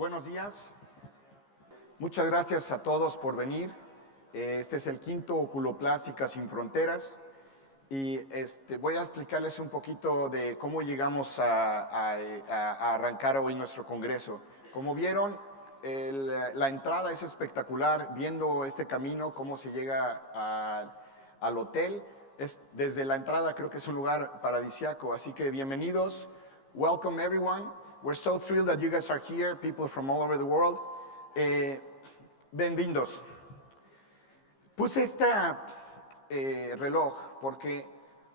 Buenos días. Muchas gracias a todos por venir. Este es el quinto Oculoplástica Sin Fronteras y voy a explicarles un poquito de cómo llegamos a arrancar hoy nuestro congreso. Como vieron, la entrada es espectacular, viendo este camino, cómo se llega al hotel. Desde la entrada creo que es un lugar paradisiaco, así que bienvenidos. Welcome everyone. We're so thrilled that you guys are here, people from all over the world. Bienvenidos. Puse este reloj porque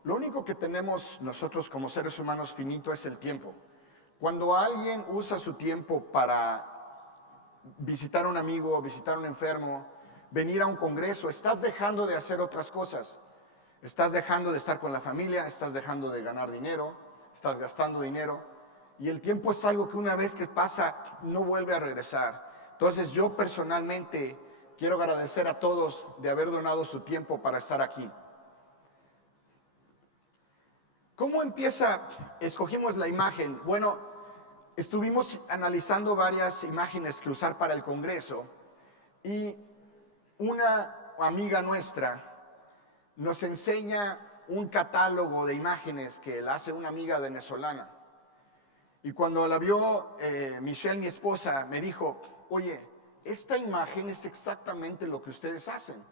lo único que tenemos nosotros como seres humanos finito es el tiempo. Cuando alguien usa su tiempo para visitar a un amigo, visitar a un enfermo, venir a un congreso, estás dejando de hacer otras cosas. Estás dejando de estar con la familia, estás dejando de ganar dinero, estás gastando dinero. Y el tiempo es algo que una vez que pasa no vuelve a regresar. Entonces yo personalmente quiero agradecer a todos de haber donado su tiempo para estar aquí. ¿Cómo empieza? Escogimos la imagen. Bueno, estuvimos analizando varias imágenes que usar para el congreso y una amiga nuestra nos enseña un catálogo de imágenes que la hace una amiga venezolana. Y cuando la vio Michelle, mi esposa, me dijo, oye, esta imagen es exactamente lo que ustedes hacen.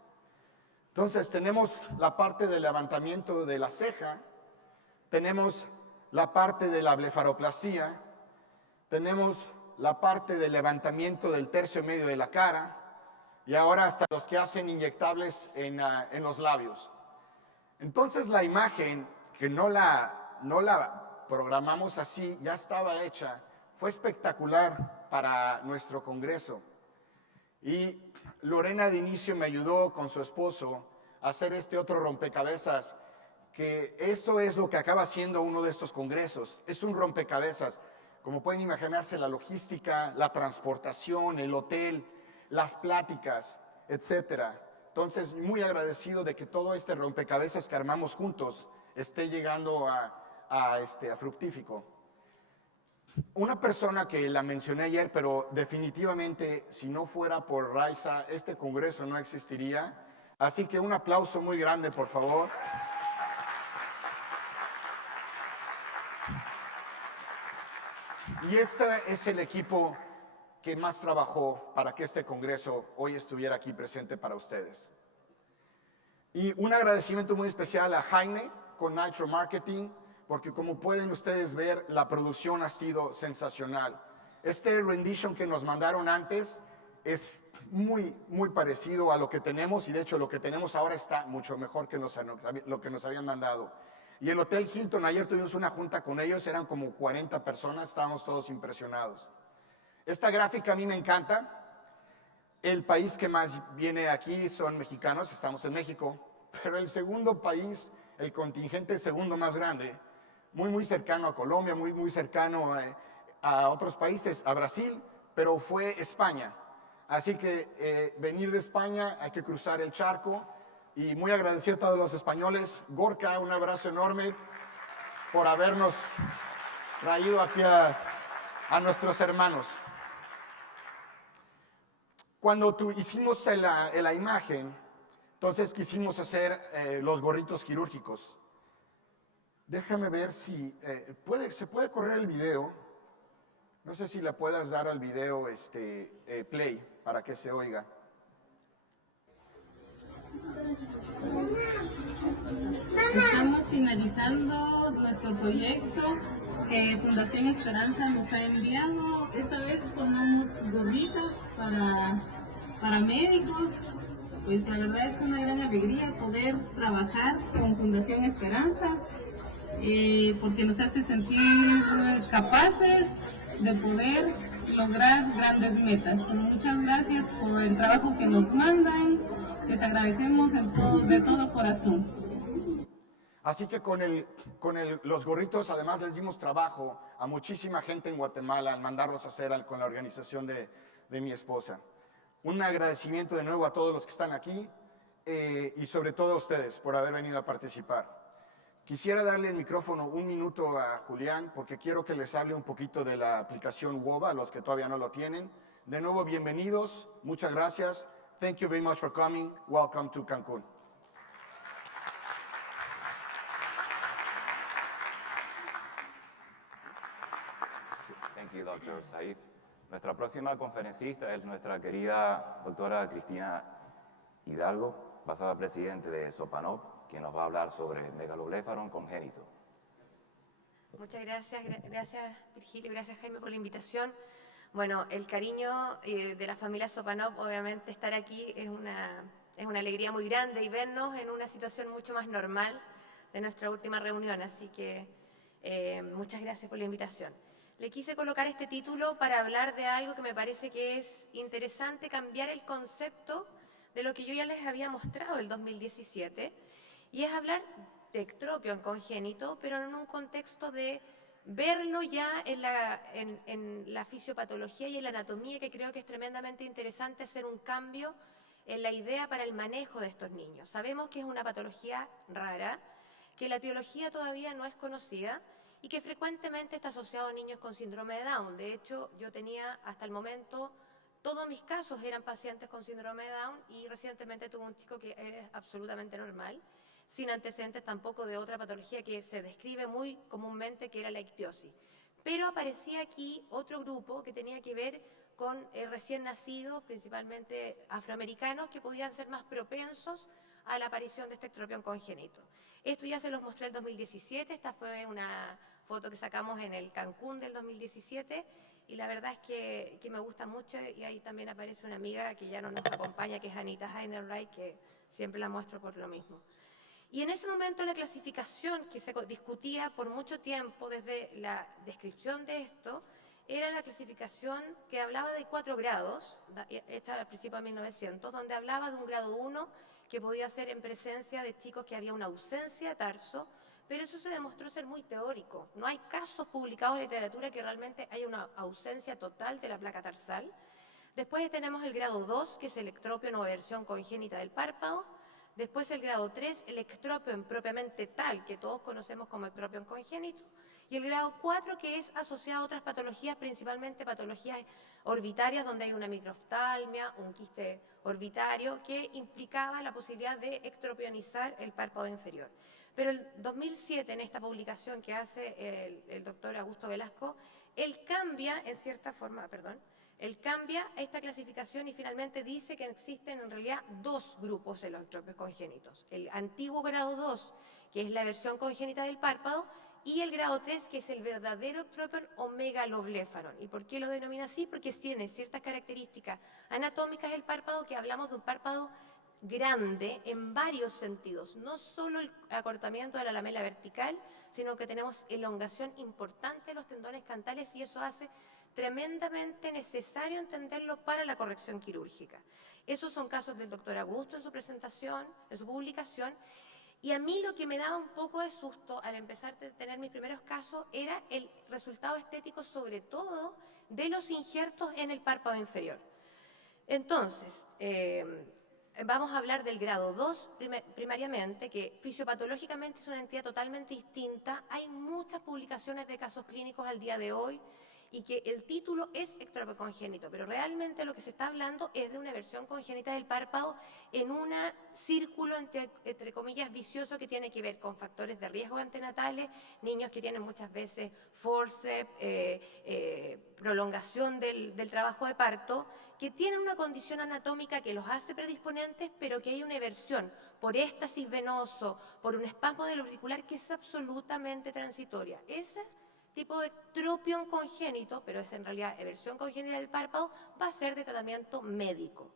Entonces tenemos la parte del levantamiento de la ceja, tenemos la parte de la blefaroplastia, tenemos la parte del levantamiento del tercio medio de la cara y ahora hasta los que hacen inyectables en los labios. Entonces la imagen, que no la programamos así, ya estaba hecha, fue espectacular para nuestro congreso. Y Lorena de inicio me ayudó con su esposo a hacer este otro rompecabezas, que eso es lo que acaba siendo uno de estos congresos, es un rompecabezas. Como pueden imaginarse, la logística, la transportación, el hotel, las pláticas, etcétera. Entonces, muy agradecido de que todo este rompecabezas que armamos juntos esté llegando a fructífico. Una persona que la mencioné ayer, pero definitivamente si no fuera por Raiza, este congreso no existiría. Así que un aplauso muy grande, por favor. Y este es el equipo que más trabajó para que este congreso hoy estuviera aquí presente para ustedes. Y un agradecimiento muy especial a Jaime con Nitro Marketing, porque como pueden ustedes ver, la producción ha sido sensacional. Este rendition que nos mandaron antes es muy parecido a lo que tenemos, y de hecho lo que tenemos ahora está mucho mejor que lo que nos habían mandado. Y el Hotel Hilton, ayer tuvimos una junta con ellos, eran como 40 personas, estábamos todos impresionados. Esta gráfica a mí me encanta. El país que más viene aquí son mexicanos, estamos en México, pero el segundo país, el contingente segundo más grande, muy cercano a Colombia, muy cercano a otros países, a Brasil, pero fue España. Así que venir de España hay que cruzar el charco y muy agradecido a todos los españoles. Gorka, un abrazo enorme por habernos traído aquí a nuestros hermanos. Cuando hicimos la imagen, entonces quisimos hacer los gorritos quirúrgicos. Déjame ver si se puede correr el video. No sé si le puedas dar al video play para que se oiga. Estamos finalizando nuestro proyecto que Fundación Esperanza nos ha enviado. Esta vez tomamos gorritas para médicos. Pues la verdad es una gran alegría poder trabajar con Fundación Esperanza, porque nos hace sentir capaces de poder lograr grandes metas. Muchas gracias por el trabajo que nos mandan, les agradecemos de todo corazón. Así que con los gorritos además les dimos trabajo a muchísima gente en Guatemala al mandarlos a hacer con la organización de mi esposa. Un agradecimiento de nuevo a todos los que están aquí y sobre todo a ustedes por haber venido a participar. Quisiera darle el micrófono un minuto a Julián porque quiero que les hable un poquito de la aplicación WOBA, a los que todavía no lo tienen. De nuevo, bienvenidos. Muchas gracias. Thank you very much for coming. Welcome to Cancún. Thank you, Dr. Saif. Nuestra próxima conferencista es nuestra querida doctora Cristina Hidalgo, pasada presidente de Sopanop, quien nos va a hablar sobre megalobléfaro congénito. Muchas gracias, gracias Virgilio, gracias Jaime por la invitación. Bueno, el cariño de la familia Sopanop, obviamente estar aquí es una alegría muy grande y vernos en una situación mucho más normal de nuestra última reunión, así que muchas gracias por la invitación. Le quise colocar este título para hablar de algo que me parece que es interesante, cambiar el concepto de lo que yo ya les había mostrado el 2017, y es hablar de ectropion congénito, pero en un contexto de verlo ya en la fisiopatología y en la anatomía, que creo que es tremendamente interesante hacer un cambio en la idea para el manejo de estos niños. Sabemos que es una patología rara, que la etiología todavía no es conocida, y que frecuentemente está asociado a niños con síndrome de Down. De hecho, yo tenía hasta el momento, todos mis casos eran pacientes con síndrome de Down, y recientemente tuve un chico que es absolutamente normal, sin antecedentes tampoco de otra patología que se describe muy comúnmente, que era la ictiosis. Pero aparecía aquí otro grupo que tenía que ver con recién nacidos, principalmente afroamericanos, que podían ser más propensos a la aparición de este ectropion congénito. Esto ya se los mostré el 2017, esta fue una foto que sacamos en el Cancún del 2017, y la verdad es que me gusta mucho, y ahí también aparece una amiga que ya no nos acompaña, que es Anita Heinerreich, que siempre la muestro por lo mismo. Y en ese momento la clasificación que se discutía por mucho tiempo desde la descripción de esto, era la clasificación que hablaba de 4 grados, hecha al principio de 1900, donde hablaba de un grado 1, que podía ser en presencia de chicos que había una ausencia de tarso, pero eso se demostró ser muy teórico. No hay casos publicados en literatura que realmente haya una ausencia total de la placa tarsal. Después tenemos el grado 2, que es el ectropion o aversión congénita del párpado. Después el grado 3, el ectropion propiamente tal, que todos conocemos como ectropion congénito. Y el grado 4, que es asociado a otras patologías, principalmente patologías orbitarias, donde hay una microoftalmia, un quiste orbitario, que implicaba la posibilidad de ectropionizar el párpado inferior. Pero el 2007, en esta publicación que hace el doctor Augusto Velasco, él cambia, en cierta forma, él cambia esta clasificación y finalmente dice que existen en realidad 2 grupos de los ectropios congénitos. El antiguo grado 2, que es la versión congénita del párpado, y el grado 3, que es el verdadero ectropion o megalobléfaro. ¿Y por qué lo denomina así? Porque tiene ciertas características anatómicas del párpado, que hablamos de un párpado grande en varios sentidos. No solo el acortamiento de la lamela vertical, sino que tenemos elongación importante de los tendones cantales, y eso hace tremendamente necesario entenderlo para la corrección quirúrgica. Esos son casos del doctor Augusto en su presentación, en su publicación. Y a mí lo que me daba un poco de susto al empezar a tener mis primeros casos era el resultado estético, sobre todo de los injertos en el párpado inferior. Entonces, vamos a hablar del grado 2 primariamente, que fisiopatológicamente es una entidad totalmente distinta. Hay muchas publicaciones de casos clínicos al día de hoy, y que el título es ectropio congénito, pero realmente lo que se está hablando es de una versión congénita del párpado en un círculo, entre comillas, vicioso, que tiene que ver con factores de riesgo antenatales, niños que tienen muchas veces forceps, prolongación del trabajo de parto, que tienen una condición anatómica que los hace predisponentes, pero que hay una eversión por éstasis venoso, por un espasmo del auricular, que es absolutamente transitoria. Ese tipo de ectropion congénito, pero es en realidad eversión congénita del párpado, va a ser de tratamiento médico.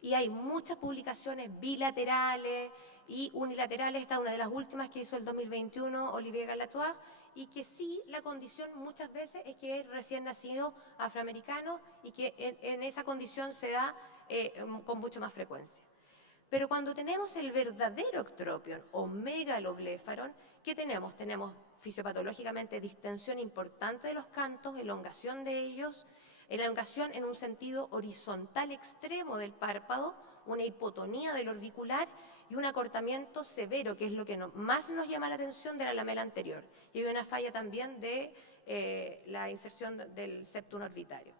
Y hay muchas publicaciones bilaterales y unilaterales. Esta es una de las últimas que hizo el 2021 Olivier Galatois, y que sí, la condición muchas veces es que es recién nacido afroamericano, y que en esa condición se da con mucho más frecuencia. Pero cuando tenemos el verdadero ectropion o megalobléfaro, ¿qué tenemos? Tenemos fisiopatológicamente distensión importante de los cantos, elongación de ellos, elongación en un sentido horizontal extremo del párpado, una hipotonía del orbicular y un acortamiento severo, que es lo que más nos llama la atención de la lamela anterior. Y hay una falla también de la inserción del septum orbitario.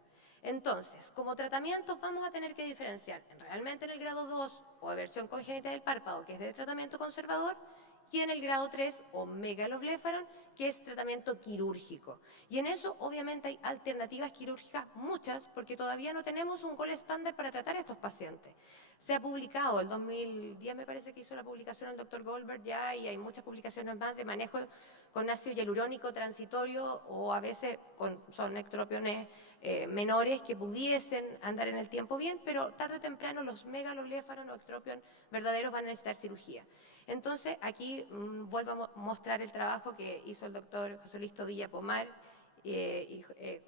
Entonces, como tratamientos vamos a tener que diferenciar realmente en el grado 2 o aversión congénita del párpado, que es de tratamiento conservador, y en el grado 3 o megaloblefaron, que es tratamiento quirúrgico. Y en eso obviamente hay alternativas quirúrgicas muchas, porque todavía no tenemos un gol estándar para tratar a estos pacientes. Se ha publicado, el 2010 me parece que hizo la publicación el doctor Goldberg ya, y hay muchas publicaciones más de manejo con ácido hialurónico transitorio, o a veces son ectropiones menores que pudiesen andar en el tiempo bien, pero tarde o temprano los megaloblefaron o ectropion verdaderos van a necesitar cirugía. Entonces, aquí vuelvo a mostrar el trabajo que hizo el doctor José Luis Tobilla Pomar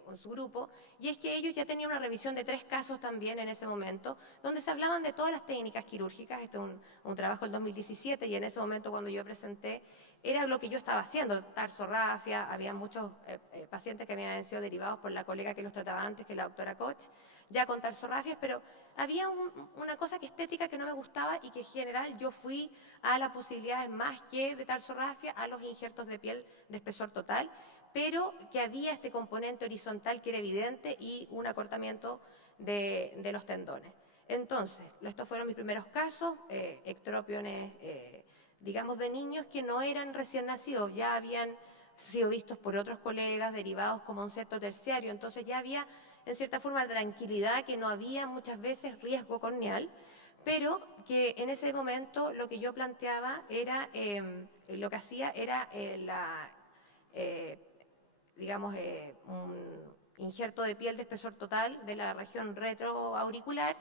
con su grupo, y es que ellos ya tenían una revisión de 3 casos también en ese momento, donde se hablaban de todas las técnicas quirúrgicas. Esto es un trabajo del 2017, y en ese momento cuando yo presenté, era lo que yo estaba haciendo, tarsorrafia, había muchos pacientes que habían sido derivados por la colega que los trataba antes, que es la doctora Koch, ya con tarsorrafias, pero había una cosa que estética que no me gustaba, y que en general yo fui a las posibilidades más que de tarsorrafia, a los injertos de piel de espesor total, pero que había este componente horizontal que era evidente y un acortamiento de los tendones. Entonces, estos fueron mis primeros casos, ectropiones, digamos, de niños que no eran recién nacidos, ya habían sido vistos por otros colegas derivados como un septo terciario, entonces ya había en cierta forma tranquilidad que no había muchas veces riesgo corneal, pero que en ese momento lo que yo planteaba era, lo que hacía era digamos, un injerto de piel de espesor total de la región retroauricular,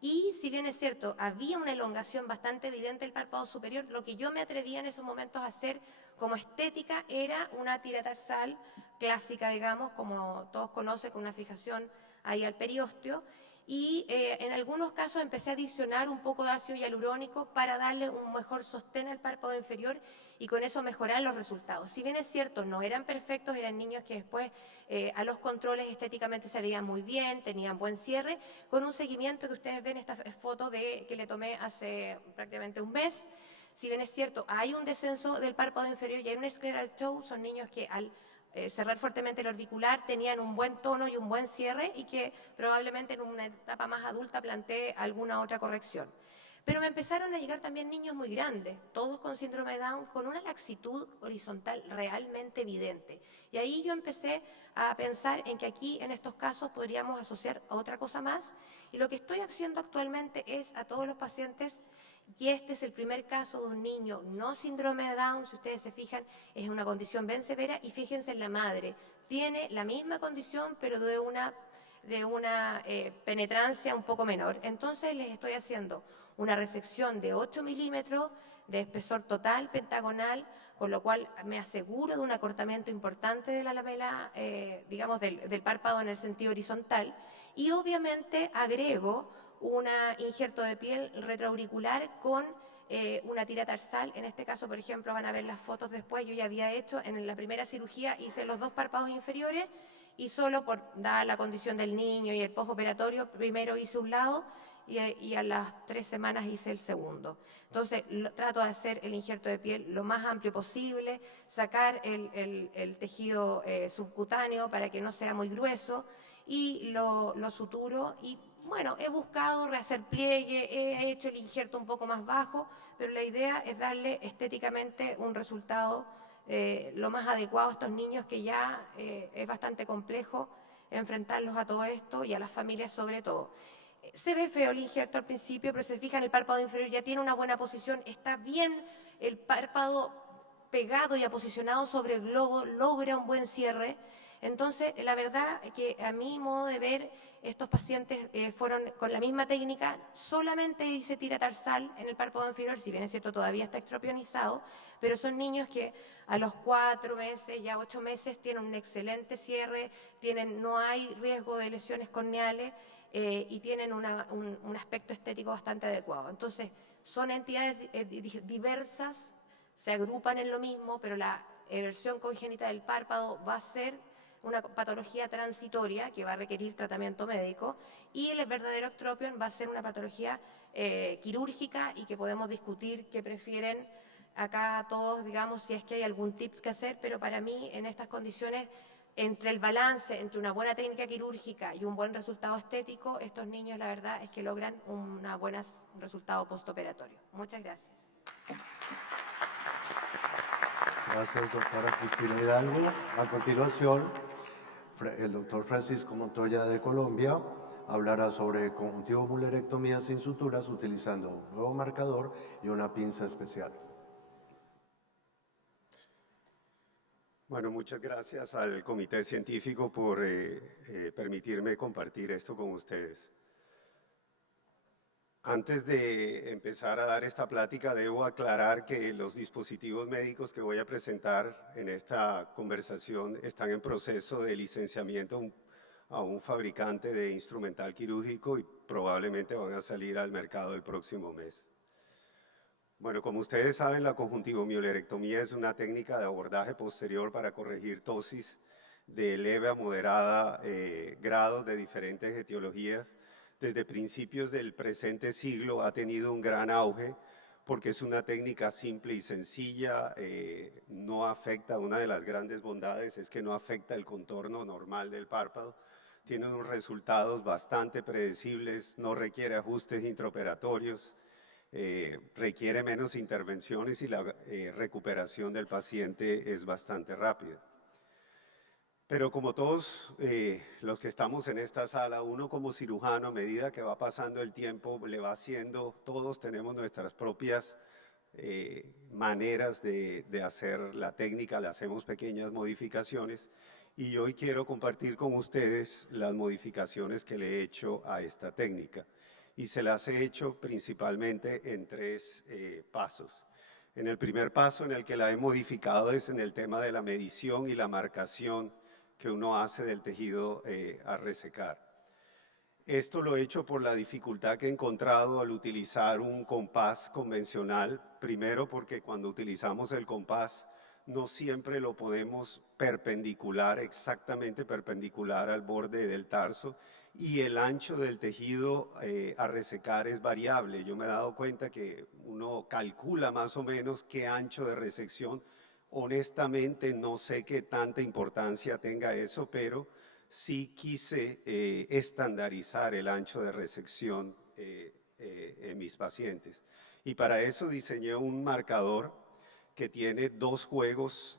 y si bien es cierto, había una elongación bastante evidente del párpado superior, lo que yo me atrevía en esos momentos a hacer como estética era una tira tarsal clásica, digamos, como todos conocen, con una fijación ahí al periósteo, y en algunos casos empecé a adicionar un poco de ácido hialurónico para darle un mejor sostén al párpado inferior y con eso mejorar los resultados. Si bien es cierto, no eran perfectos, eran niños que después a los controles estéticamente se veían muy bien, tenían buen cierre, con un seguimiento que ustedes ven, esta foto que le tomé hace prácticamente un mes. Si bien es cierto, hay un descenso del párpado inferior y hay un scleral toe, son niños que al cerrar fuertemente el orbicular tenían un buen tono y un buen cierre, y que probablemente en una etapa más adulta planteé alguna otra corrección. Pero me empezaron a llegar también niños muy grandes, todos con síndrome de Down, con una laxitud horizontal realmente evidente. Y ahí yo empecé a pensar en que aquí, en estos casos, podríamos asociar a otra cosa más. Y lo que estoy haciendo actualmente es a todos los pacientes, y este es el primer caso de un niño no síndrome de Down, si ustedes se fijan, es una condición bien severa, y fíjense en la madre, tiene la misma condición, pero de una penetrancia un poco menor. Entonces les estoy haciendo una resección de 8 milímetros de espesor total pentagonal, con lo cual me aseguro de un acortamiento importante de la lamela, digamos, del párpado en el sentido horizontal, y obviamente agrego un injerto de piel retroauricular con una tira tarsal. En este caso, por ejemplo, van a ver las fotos después, yo ya había hecho en la primera cirugía, hice los 2 párpados inferiores, y solo por dada la condición del niño y el postoperatorio, primero hice un lado y a las 3 semanas hice el segundo. Entonces trato de hacer el injerto de piel lo más amplio posible, sacar el tejido subcutáneo para que no sea muy grueso, y lo suturo, y bueno, he buscado rehacer pliegue, he hecho el injerto un poco más bajo, pero la idea es darle estéticamente un resultado lo más adecuado a estos niños, que ya es bastante complejo enfrentarlos a todo esto, y a las familias sobre todo. Se ve feo el injerto al principio, pero se fijan, el párpado inferior ya tiene una buena posición, está bien el párpado pegado y aposicionado sobre el globo, logra un buen cierre. Entonces, la verdad que a mi modo de ver, estos pacientes fueron con la misma técnica, solamente hice tira tarsal en el párpado inferior, si bien es cierto todavía está extropionizado, pero son niños que a los 4 meses, ya 8 meses, tienen un excelente cierre, no hay riesgo de lesiones corneales, y tienen un aspecto estético bastante adecuado. Entonces, son entidades diversas, se agrupan en lo mismo, pero la eversión congénita del párpado va a ser una patología transitoria que va a requerir tratamiento médico, y el verdadero ectropion va a ser una patología quirúrgica y que podemos discutir qué prefieren acá todos, digamos, si es que hay algún tips que hacer, pero para mí en estas condiciones, entre el balance entre una buena técnica quirúrgica y un buen resultado estético, estos niños la verdad es que logran un buen resultado postoperatorio. Muchas gracias. Gracias, doctora Cristina Hidalgo. A continuación, el doctor Francisco Montoya de Colombia hablará sobre conjuntivo mulerectomía sin suturas utilizando un nuevo marcador y una pinza especial. Bueno, muchas gracias al Comité Científico por permitirme compartir esto con ustedes. Antes de empezar a dar esta plática, debo aclarar que los dispositivos médicos que voy a presentar en esta conversación están en proceso de licenciamiento a un fabricante de instrumental quirúrgico y probablemente van a salir al mercado el próximo mes. Bueno, como ustedes saben, la conjuntivomulerectomía es una técnica de abordaje posterior para corregir ptosis de leve a moderada grado de diferentes etiologías. Desde principios del presente siglo ha tenido un gran auge porque es una técnica simple y sencilla, no afecta, una de las grandes bondades es que no afecta el contorno normal del párpado, tiene unos resultados bastante predecibles, no requiere ajustes intraoperatorios, requiere menos intervenciones y la recuperación del paciente es bastante rápida. Pero como todos los que estamos en esta sala, uno como cirujano a medida que va pasando el tiempo le va haciendo, todos tenemos nuestras propias maneras de hacer la técnica, le hacemos pequeñas modificaciones y hoy quiero compartir con ustedes las modificaciones que le he hecho a esta técnica. Y se las he hecho principalmente en tres pasos. En el primer paso en el que la he modificado es en el tema de la medición y la marcación que uno hace del tejido a resecar. Esto lo he hecho por la dificultad que he encontrado al utilizar un compás convencional. Primero porque cuando utilizamos el compás no siempre lo podemos perpendicular, exactamente perpendicular al borde del tarso, y el ancho del tejido a resecar es variable. Yo me he dado cuenta que uno calcula más o menos qué ancho de resección. Honestamente no sé qué tanta importancia tenga eso, pero sí quise estandarizar el ancho de resección en mis pacientes. Y para eso diseñé un marcador que tiene dos juegos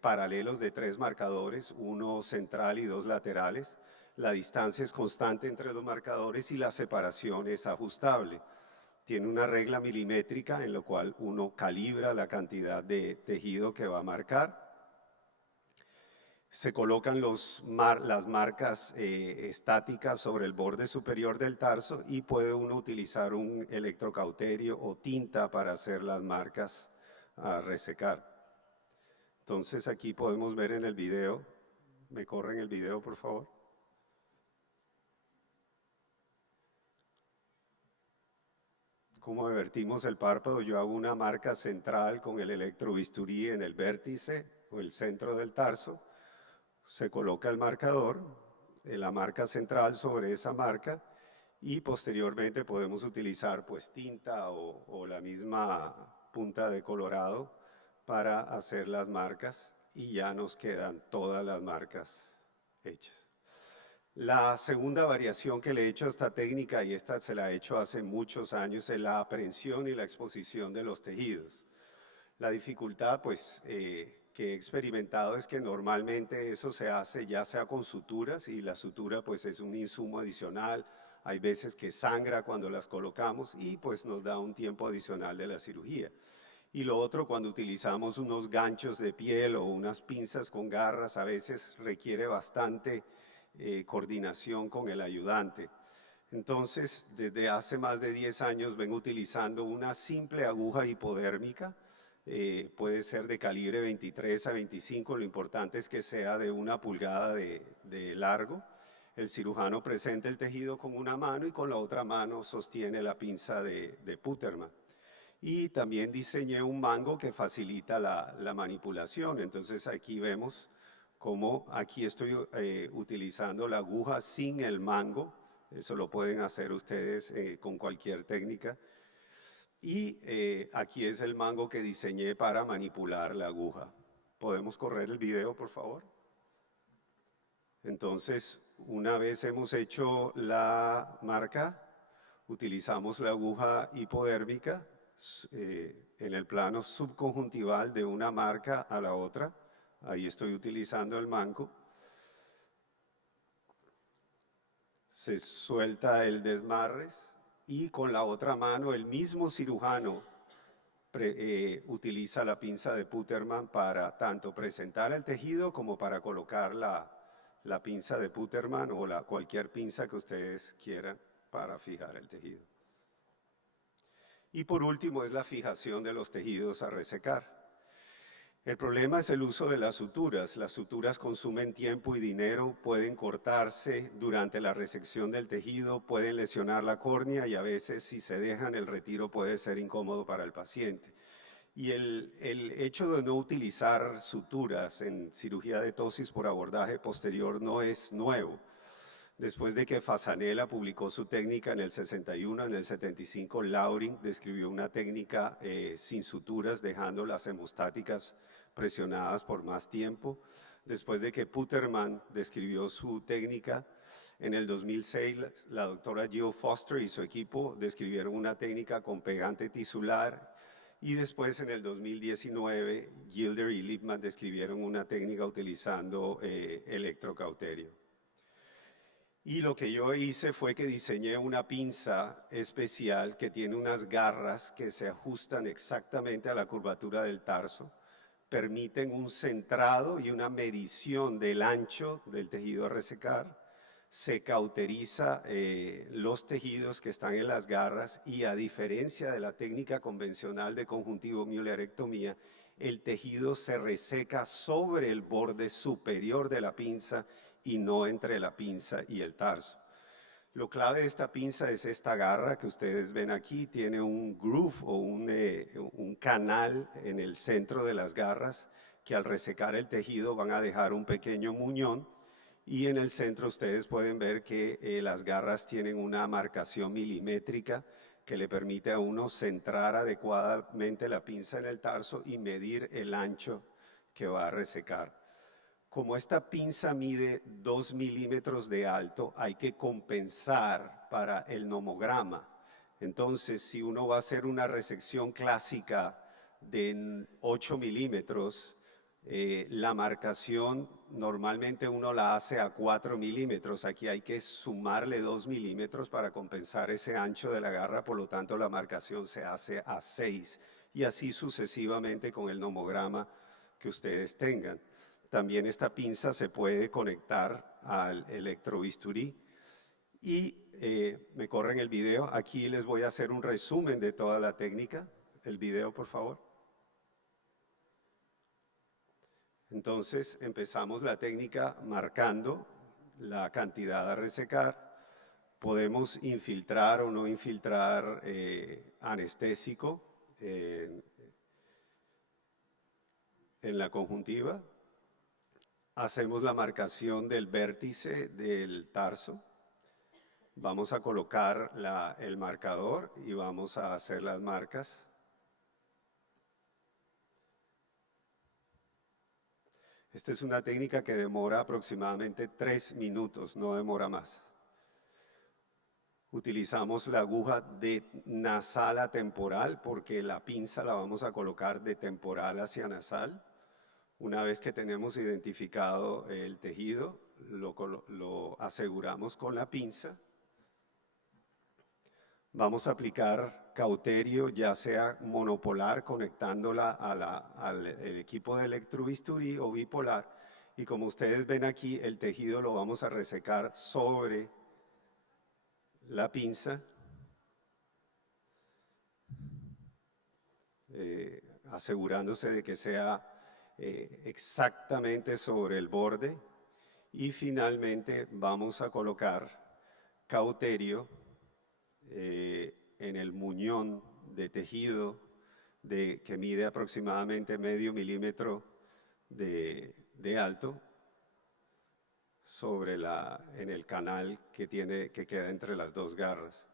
paralelos de 3 marcadores, uno central y 2 laterales. La distancia es constante entre los marcadores y la separación es ajustable. Tiene una regla milimétrica en la cual uno calibra la cantidad de tejido que va a marcar. Se colocan las marcas estáticas sobre el borde superior del tarso y puede uno utilizar un electrocauterio o tinta para hacer las marcas a resecar. Entonces aquí podemos ver en el video, ¿me corren el video por favor? Cómo vertimos el párpado. Yo hago una marca central con el electrobisturí en el vértice o el centro del tarso. Se coloca el marcador, la marca central sobre esa marca y posteriormente podemos utilizar pues tinta o la misma punta de colorado para hacer las marcas y ya nos quedan todas las marcas hechas. La segunda variación que le he hecho a esta técnica, y esta se la he hecho hace muchos años, es la aprehensión y la exposición de los tejidos. La dificultad pues, que he experimentado es que normalmente eso se hace ya sea con suturas y la sutura pues es un insumo adicional, hay veces que sangra cuando las colocamos y pues nos da un tiempo adicional de la cirugía. Y lo otro, cuando utilizamos unos ganchos de piel o unas pinzas con garras, a veces requiere bastante coordinación con el ayudante. Entonces, desde hace más de 10 años vengo utilizando una simple aguja hipodérmica, puede ser de calibre 23 a 25, lo importante es que sea de 1 pulgada de largo. El cirujano presenta el tejido con una mano y con la otra mano sostiene la pinza de Puterman. Y también diseñé un mango que facilita la manipulación, entonces aquí vemos como aquí estoy utilizando la aguja sin el mango. Eso lo pueden hacer ustedes con cualquier técnica. Y aquí es el mango que diseñé para manipular la aguja. ¿Podemos correr el video, por favor? Entonces, una vez hemos hecho la marca, utilizamos la aguja hipodérmica en el plano subconjuntival de una marca a la otra. Ahí estoy utilizando el mango. Se suelta el desmarres y con la otra mano el mismo cirujano utiliza la pinza de Puterman para tanto presentar el tejido como para colocar la pinza de Puterman o cualquier pinza que ustedes quieran para fijar el tejido. Y por último es la fijación de los tejidos a resecar. El problema es el uso de las suturas. Las suturas consumen tiempo y dinero, pueden cortarse durante la resección del tejido, pueden lesionar la córnea y a veces si se dejan el retiro puede ser incómodo para el paciente. Y el hecho de no utilizar suturas en cirugía de tosis por abordaje posterior no es nuevo. Después de que Fasanella publicó su técnica en el 61, en el 75 Laurin describió una técnica sin suturas, dejando las hemostáticas presionadas por más tiempo. Después de que Puterman describió su técnica, en el 2006 la doctora Jill Foster y su equipo describieron una técnica con pegante tisular. Y después, en el 2019, Gilder y Lippmann describieron una técnica utilizando electrocauterio. Y lo que yo hice fue que diseñé una pinza especial que tiene unas garras que se ajustan exactamente a la curvatura del tarso, permiten un centrado y una medición del ancho del tejido a resecar, se cauteriza los tejidos que están en las garras y a diferencia de la técnica convencional de conjuntivomulerectomía, el tejido se reseca sobre el borde superior de la pinza y no entre la pinza y el tarso. Lo clave de esta pinza es esta garra que ustedes ven aquí, tiene un groove o un canal en el centro de las garras que al resecar el tejido van a dejar un pequeño muñón. Y en el centro ustedes pueden ver que las garras tienen una marcación milimétrica que le permite a uno centrar adecuadamente la pinza en el tarso y medir el ancho que va a resecar. Como esta pinza mide 2 milímetros de alto, hay que compensar para el nomograma. Entonces, si uno va a hacer una resección clásica de 8 milímetros, la marcación normalmente uno la hace a 4 milímetros, aquí hay que sumarle 2 milímetros para compensar ese ancho de la garra, por lo tanto la marcación se hace a 6 y así sucesivamente con el nomograma que ustedes tengan. También esta pinza se puede conectar al electrobisturí y me corren el video, aquí les voy a hacer un resumen de toda la técnica, el video por favor. Entonces empezamos la técnica marcando la cantidad a resecar. Podemos infiltrar o no infiltrar anestésico en la conjuntiva. Hacemos la marcación del vértice del tarso. Vamos a colocar el marcador y vamos a hacer las marcas. Esta es una técnica que demora aproximadamente 3 minutos, no demora más. Utilizamos la aguja de nasal a temporal porque la pinza la vamos a colocar de temporal hacia nasal. Una vez que tenemos identificado el tejido, lo aseguramos con la pinza. Vamos a aplicar cauterio, ya sea monopolar, conectándola al equipo de electrobisturí o bipolar. Y como ustedes ven aquí, el tejido lo vamos a resecar sobre la pinza, asegurándose de que sea exactamente sobre el borde. Y finalmente vamos a colocar cauterio en el muñón de tejido que mide aproximadamente medio milímetro de alto en el canal que queda entre las dos garras.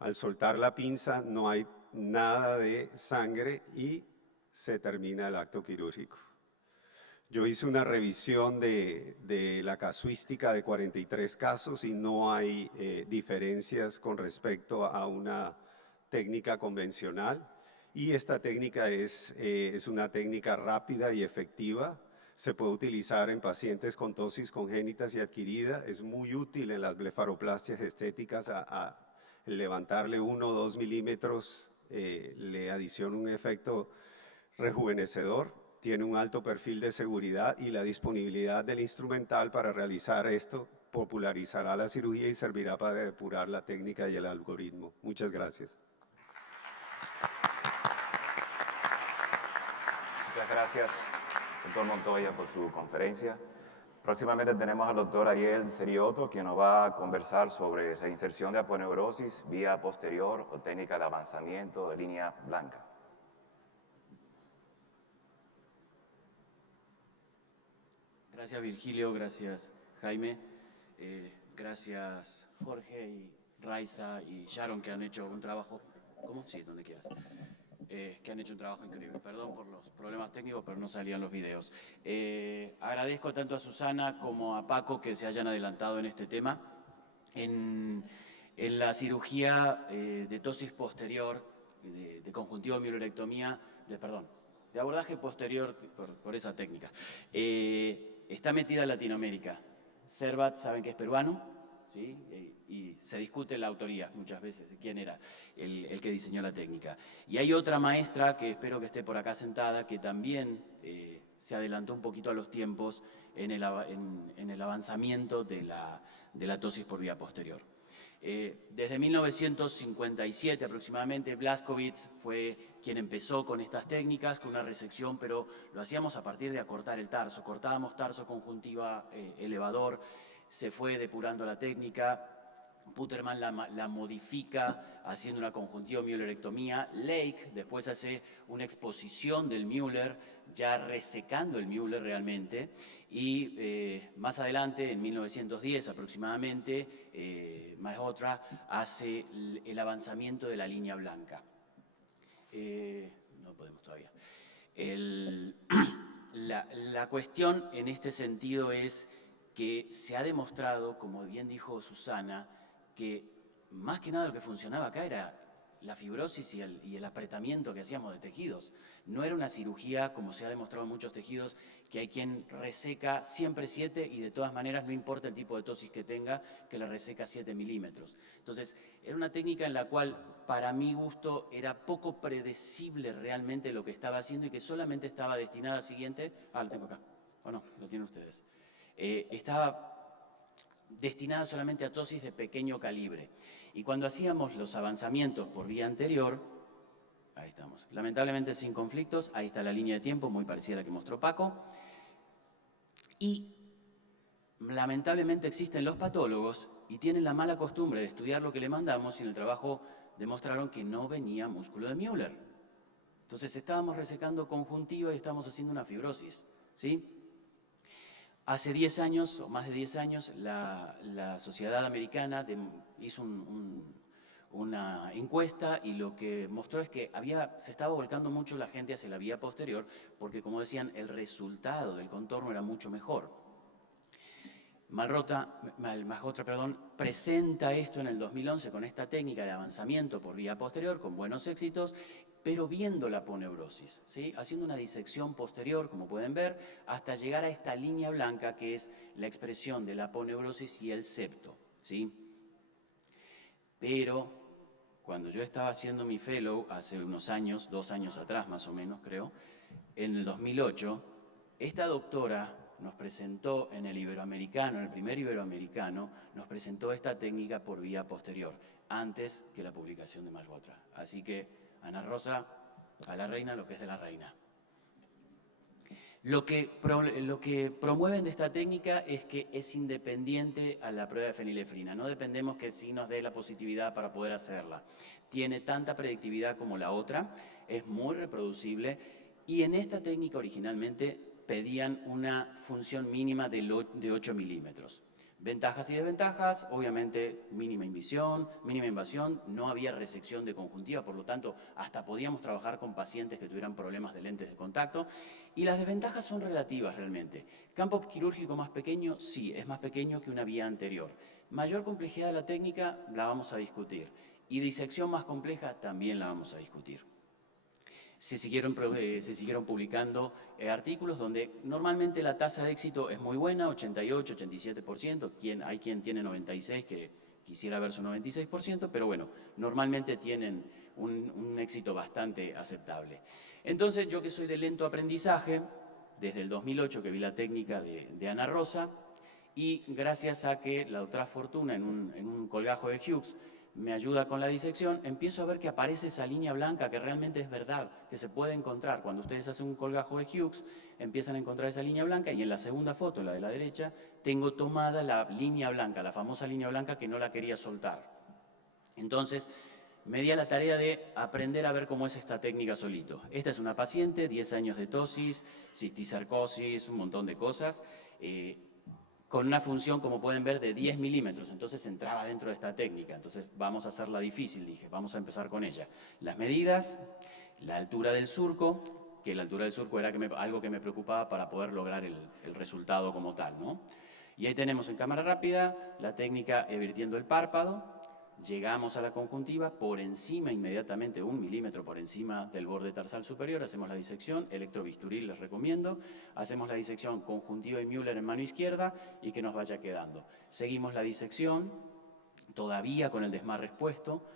Al soltar la pinza no hay nada de sangre y se termina el acto quirúrgico. Yo hice una revisión de la casuística de 43 casos y no hay diferencias con respecto a una técnica convencional. Y esta técnica es una técnica rápida y efectiva. Se puede utilizar en pacientes con tosis congénitas y adquirida. Es muy útil en las blefaroplastias estéticas a levantarle 1 o 2 milímetros, le adiciona un efecto rejuvenecedor. Tiene un alto perfil de seguridad y la disponibilidad del instrumental para realizar esto popularizará la cirugía y servirá para depurar la técnica y el algoritmo. Muchas gracias. Muchas gracias, doctor Montoya, por su conferencia. Próximamente tenemos al doctor Ariel Serioto, quien nos va a conversar sobre reinserción de aponeurosis, vía posterior o técnica de avanzamiento de línea blanca. Gracias Virgilio, gracias Jaime, gracias Jorge y Raiza y Sharon que han hecho un trabajo, ¿cómo? Sí, donde quieras. Que han hecho un trabajo increíble. Perdón por los problemas técnicos, pero no salían los videos. Agradezco tanto a Susana como a Paco que se hayan adelantado en este tema. En la cirugía de tosis posterior, de conjuntivo mielorectomía, de abordaje posterior por esa técnica, está metida Latinoamérica. Servat, saben que es peruano, ¿sí? Y se discute la autoría muchas veces de quién era el que diseñó la técnica. Y hay otra maestra, que espero que esté por acá sentada, que también se adelantó un poquito a los tiempos en el avanzamiento de la tosis por vía posterior. Desde 1957 aproximadamente, Blaskowitz fue quien empezó con estas técnicas, con una resección, pero lo hacíamos a partir de acortar el tarso. Cortábamos tarso conjuntiva elevador, se fue depurando la técnica. Puterman la modifica haciendo una conjuntiva mielorectomía. Lake después hace una exposición del Müller, ya resecando el Müller realmente. Y más adelante, en 1910 aproximadamente, Malhotra hace el avanzamiento de la línea blanca. No podemos todavía. La cuestión en este sentido es que se ha demostrado, como bien dijo Susana, que más que nada lo que funcionaba acá era la fibrosis y el apretamiento que hacíamos de tejidos. No era una cirugía, como se ha demostrado en muchos tejidos, que hay quien reseca siempre 7 y de todas maneras no importa el tipo de tosis que tenga, que le reseca 7 milímetros. Entonces, era una técnica en la cual, para mi gusto, era poco predecible realmente lo que estaba haciendo y que solamente estaba destinada al siguiente. Lo tengo acá. ¿O no? Lo tienen ustedes. Estaba destinada solamente a tosis de pequeño calibre. Y cuando hacíamos los avanzamientos por vía anterior, ahí estamos, lamentablemente sin conflictos, ahí está la línea de tiempo, muy parecida a la que mostró Paco, y lamentablemente existen los patólogos y tienen la mala costumbre de estudiar lo que le mandamos y en el trabajo demostraron que no venía músculo de Müller. Entonces estábamos resecando conjuntiva y estábamos haciendo una fibrosis, ¿sí? Hace 10 años, o más de 10 años, la Sociedad Americana hizo una encuesta y lo que mostró es que se estaba volcando mucho la gente hacia la vía posterior porque, como decían, el resultado del contorno era mucho mejor. Malhotra, presenta esto en el 2011 con esta técnica de avanzamiento por vía posterior con buenos éxitos, pero viendo la aponeurosis, ¿sí? Haciendo una disección posterior, como pueden ver, hasta llegar a esta línea blanca que es la expresión de la aponeurosis y el septo, ¿sí? Pero cuando yo estaba haciendo mi fellow hace unos años, 2 años atrás más o menos creo, en el 2008, esta doctora nos presentó en el Iberoamericano, en el primer Iberoamericano, nos presentó esta técnica por vía posterior, antes que la publicación de Malhotra. Así que Ana Rosa, a la reina lo que es de la reina. Lo que promueven de esta técnica es que es independiente a la prueba de fenilefrina. No dependemos que sí nos dé la positividad para poder hacerla. Tiene tanta predictividad como la otra, es muy reproducible y en esta técnica originalmente pedían una función mínima de 8 milímetros. Ventajas y desventajas, obviamente mínima invasión, no había resección de conjuntiva, por lo tanto hasta podíamos trabajar con pacientes que tuvieran problemas de lentes de contacto. Y las desventajas son relativas realmente. Campo quirúrgico más pequeño, sí, es más pequeño que una vía anterior. Mayor complejidad de la técnica, la vamos a discutir. Y disección más compleja, también la vamos a discutir. Se siguieron publicando artículos donde normalmente la tasa de éxito es muy buena, 88, 87%, hay quien tiene 96, que quisiera ver su 96%, pero bueno, normalmente tienen un éxito bastante aceptable. Entonces, yo que soy de lento aprendizaje, desde el 2008 que vi la técnica de Ana Rosa, y gracias a que la doctora Fortuna en un colgajo de Hughes me ayuda con la disección, empiezo a ver que aparece esa línea blanca que realmente es verdad, que se puede encontrar. Cuando ustedes hacen un colgajo de Hughes, empiezan a encontrar esa línea blanca y en la segunda foto, la de la derecha, tengo tomada la línea blanca, la famosa línea blanca que no la quería soltar. Entonces, me di a la tarea de aprender a ver cómo es esta técnica solito. Esta es una paciente, 10 años de tosis, cistisarcosis, un montón de cosas, con una función, como pueden ver, de 10 milímetros. Entonces entraba dentro de esta técnica. Entonces vamos a hacerla difícil, dije, vamos a empezar con ella. Las medidas, la altura del surco, que la altura del surco era algo que me preocupaba para poder lograr el resultado como tal, ¿no? Y ahí tenemos en cámara rápida la técnica vertiendo el párpado. Llegamos a la conjuntiva, por encima inmediatamente, 1 milímetro por encima del borde tarsal superior, hacemos la disección, electrobisturí les recomiendo, hacemos la disección conjuntiva y Müller en mano izquierda y que nos vaya quedando. Seguimos la disección, todavía con el desmarre expuesto.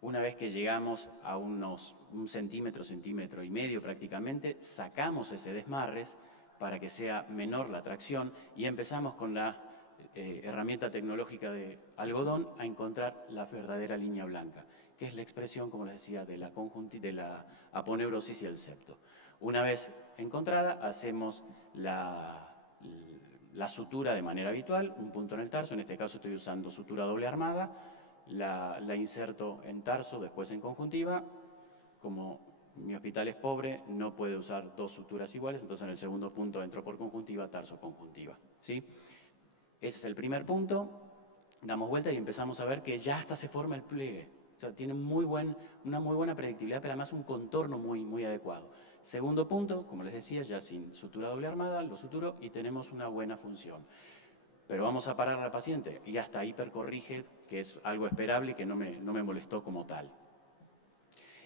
Una vez que llegamos a unos 1 centímetro, centímetro y medio prácticamente, sacamos ese desmarres para que sea menor la tracción y empezamos con la herramienta tecnológica de algodón a encontrar la verdadera línea blanca, que es la expresión, como les decía, de la aponeurosis y el septo. Una vez encontrada, hacemos la sutura de manera habitual, un punto en el tarso, en este caso estoy usando sutura doble armada, la inserto en tarso, después en conjuntiva. Como mi hospital es pobre, no puede usar 2 suturas iguales, entonces en el segundo punto entro por conjuntiva, tarso, conjuntiva, ¿sí? Ese es el primer punto, damos vuelta y empezamos a ver que ya hasta se forma el pliegue. O sea, tiene una muy buena predictibilidad, pero además un contorno muy adecuado. Segundo punto, como les decía, ya sin sutura doble armada, lo suturo y tenemos una buena función. Pero vamos a parar al paciente y hasta hipercorrige, que es algo esperable y que no me molestó como tal.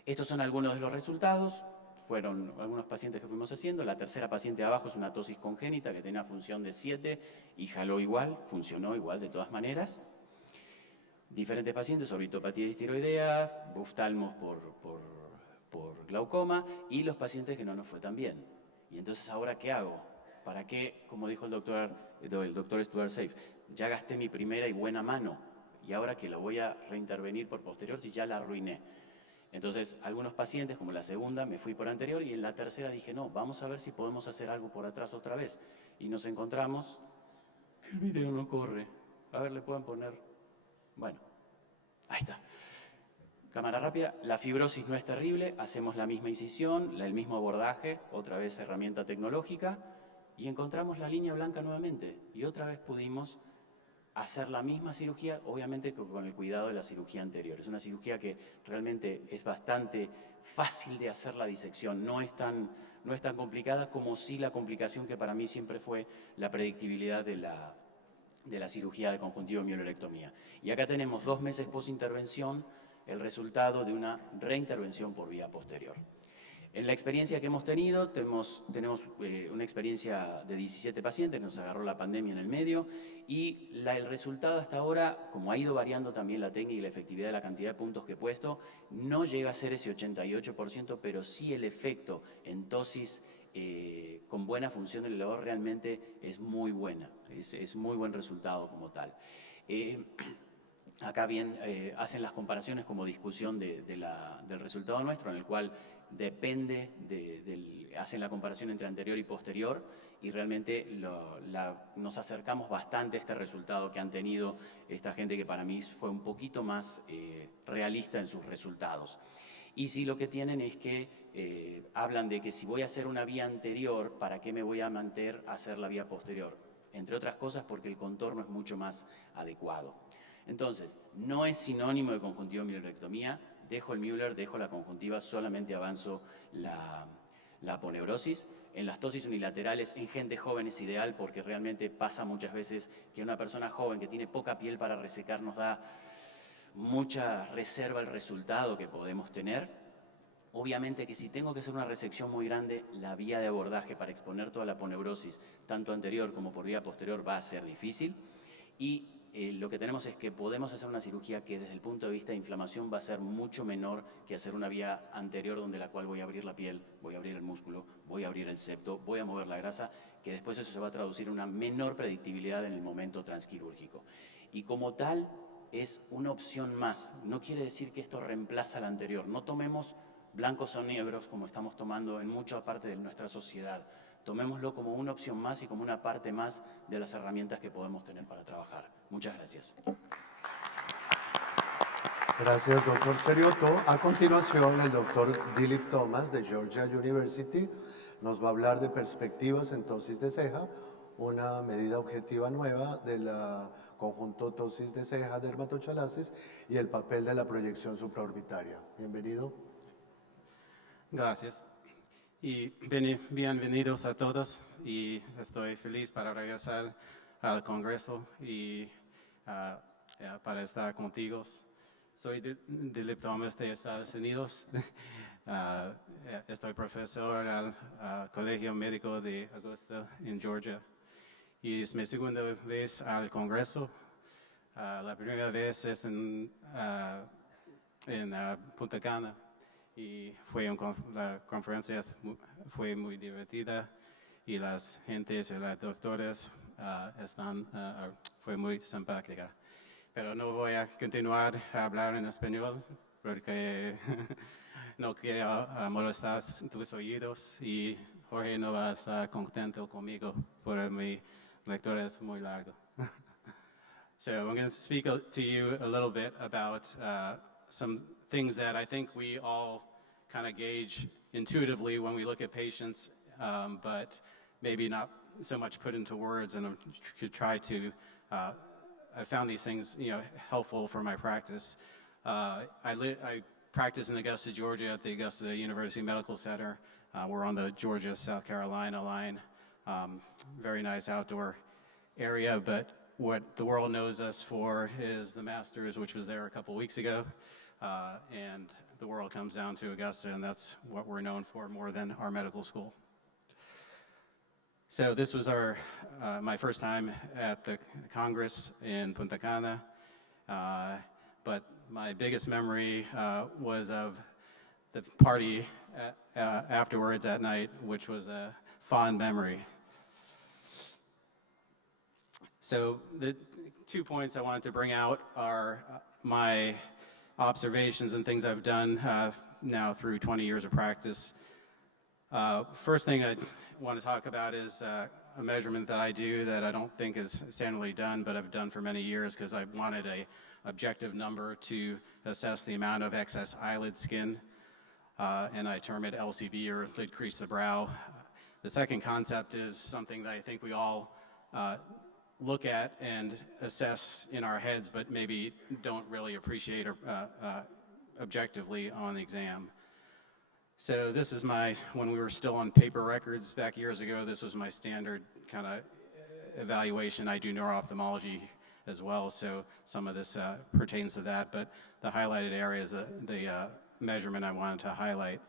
Estos son algunos de los resultados. Fueron algunos pacientes que fuimos haciendo. La tercera paciente de abajo es una tosis congénita que tenía función de 7 y jaló igual, funcionó igual de todas maneras. Diferentes pacientes, orbitopatía distiroidea, buftalmos por glaucoma y los pacientes que no nos fue tan bien. Y entonces, ¿ahora qué hago? ¿Para qué? Como dijo el doctor Stuart Safe, ya gasté mi primera y buena mano y ahora que la voy a reintervenir por posterior si ya la arruiné. Entonces, algunos pacientes, como la segunda, me fui por anterior y en la tercera dije, no, vamos a ver si podemos hacer algo por atrás otra vez. Y nos encontramos, el video no corre. A ver, le pueden poner, bueno, ahí está. Cámara rápida, la fibrosis no es terrible, hacemos la misma incisión, el mismo abordaje, otra vez herramienta tecnológica, y encontramos la línea blanca nuevamente. Y otra vez pudimos hacer la misma cirugía, obviamente con el cuidado de la cirugía anterior. Es una cirugía que realmente es bastante fácil de hacer la disección, no es tan complicada como sí la complicación que para mí siempre fue la predictibilidad de la cirugía de conjuntivo mielorectomía. Y acá tenemos 2 meses post-intervención, el resultado de una reintervención por vía posterior. En la experiencia que hemos tenido, tenemos una experiencia de 17 pacientes, nos agarró la pandemia en el medio, y el resultado hasta ahora, como ha ido variando también la técnica y la efectividad de la cantidad de puntos que he puesto, no llega a ser ese 88%, pero sí el efecto en tosis con buena función del elevador realmente es muy buena, es muy buen resultado como tal. Acá bien hacen las comparaciones como discusión del resultado nuestro, en el cual depende hacen la comparación entre anterior y posterior y realmente nos acercamos bastante a este resultado que han tenido esta gente que para mí fue un poquito más realista en sus resultados. Y si lo que tienen es que hablan de que si voy a hacer una vía anterior, ¿para qué me voy a mantener a hacer la vía posterior? Entre otras cosas porque el contorno es mucho más adecuado. Entonces, no es sinónimo de conjuntiva müellerectomía. Dejo el Müller, dejo la conjuntiva, solamente avanzo la aponeurosis. En las tosis unilaterales en gente joven es ideal porque realmente pasa muchas veces que una persona joven que tiene poca piel para resecar nos da mucha reserva el resultado que podemos tener. Obviamente que si tengo que hacer una resección muy grande, la vía de abordaje para exponer toda la aponeurosis, tanto anterior como por vía posterior, va a ser difícil. Y lo que tenemos es que podemos hacer una cirugía que desde el punto de vista de inflamación va a ser mucho menor que hacer una vía anterior donde la cual voy a abrir la piel, voy a abrir el músculo, voy a abrir el septo, voy a mover la grasa, que después eso se va a traducir en una menor predictibilidad en el momento transquirúrgico. Y como tal, es una opción más. No quiere decir que esto reemplaza la anterior. No tomemos blancos o negros como estamos tomando en mucha parte de nuestra sociedad. Tomémoslo como una opción más y como una parte más de las herramientas que podemos tener para trabajar. Muchas gracias. Gracias, doctor Seriotto. A continuación, el doctor Dilip Thomas de Georgia University nos va a hablar de perspectivas en tosis de ceja, una medida objetiva nueva de la conjunto tosis de ceja dermatochalasis y el papel de la proyección supraorbitaria. Bienvenido. Gracias. Y bienvenidos a todos. Y estoy feliz para regresar al Congreso y para estar contigo. Soy Dilip Thomas de Estados Unidos. Estoy profesor al Colegio Médico de Augusta en Georgia. Y es mi segunda vez al Congreso. La primera vez es en Punta Cana. Y la conferencia fue muy divertida y las gentes y las doctoras fue muy simpática. Pero no voy a continuar a hablar en español porque no quiero molestar tus oídos y Jorge no va a estar contento conmigo porque mi lectura es muy larga. So I'm going to speak to you a little bit about some things that I think we all kind of gauge intuitively when we look at patients, but maybe not so much put into words, and I found these things, helpful for my practice. I practice in Augusta, Georgia at the Augusta University Medical Center. We're on the Georgia-South Carolina line. Very nice outdoor area, but what the world knows us for is the Masters, which was there a couple weeks ago, and the world comes down to Augusta, and that's what we're known for more than our medical school. So this was my first time at the Congress in Punta Cana, but my biggest memory was of the party afterwards at night, which was a fond memory. So the 2 points I wanted to bring out are my observations and things I've done now through 20 years of practice. First thing I want to talk about is a measurement that I do that I don't think is standardly done, but I've done for many years because I wanted an objective number to assess the amount of excess eyelid skin, and I term it LCB, or lid crease of brow. The second concept is something that I think we all look at and assess in our heads, but maybe don't really appreciate objectively on the exam. So this is when we were still on paper records back years ago, this was my standard kind of evaluation. I do neuro-ophthalmology as well, so some of this pertains to that, but the highlighted area is the measurement I wanted to highlight.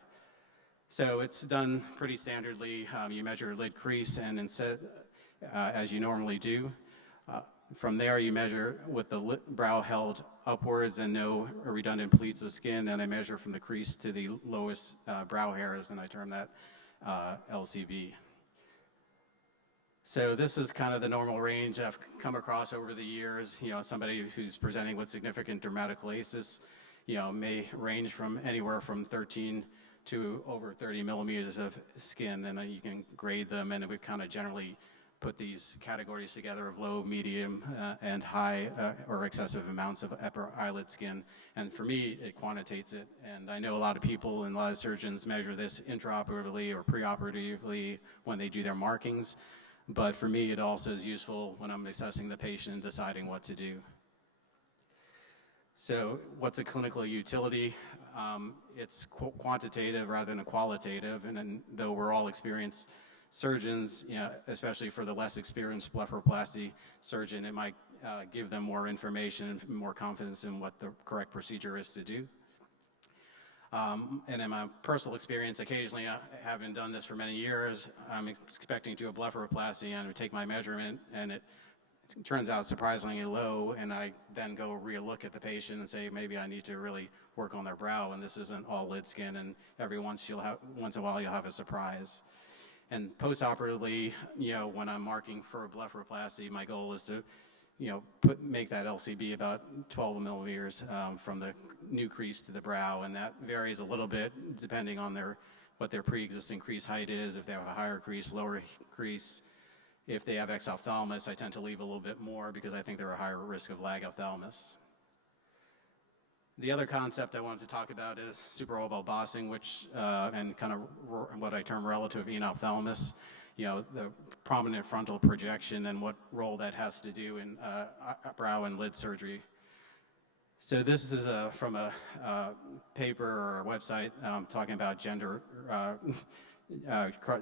So it's done pretty standardly. You measure lid crease and instead, as you normally do. From there, you measure with the brow held upwards and no redundant pleats of skin, and I measure from the crease to the lowest brow hairs, and I term that LCB. So this is kind of the normal range I've come across over the years. Somebody who's presenting with significant dermatocalasis, may range from anywhere from 13 to over 30 millimeters of skin, and you can grade them, and it would kind of generally put these categories together of low, medium, and high or excessive amounts of upper eyelid skin. And for me, it quantitates it. And I know a lot of people and a lot of surgeons measure this intraoperatively or preoperatively when they do their markings. But for me, it also is useful when I'm assessing the patient and deciding what to do. So what's a clinical utility? It's quantitative rather than qualitative. And then, though we're all experienced surgeons, especially for the less experienced blepharoplasty surgeon, it might give them more information and more confidence in what the correct procedure is to do. And in my personal experience, occasionally, having done this for many years, I'm expecting to do a blepharoplasty and I take my measurement and it turns out surprisingly low, and I then go re-look at the patient and say, maybe I need to really work on their brow, and this isn't all lid skin, and every once in a while you'll have a surprise. And post-operatively, when I'm marking for a blepharoplasty, my goal is to, make that LCB about 12 millimeters from the new crease to the brow, and that varies a little bit depending on what their pre-existing crease height is. If they have a higher crease, lower crease. If they have exophthalmos, I tend to leave a little bit more because I think they're a higher risk of lag ophthalmos. The other concept I wanted to talk about is supraorbital bossing, which and kind of what I term relative enophthalmos, the prominent frontal projection and what role that has to do in brow and lid surgery. So this is from a paper or a website talking about gender,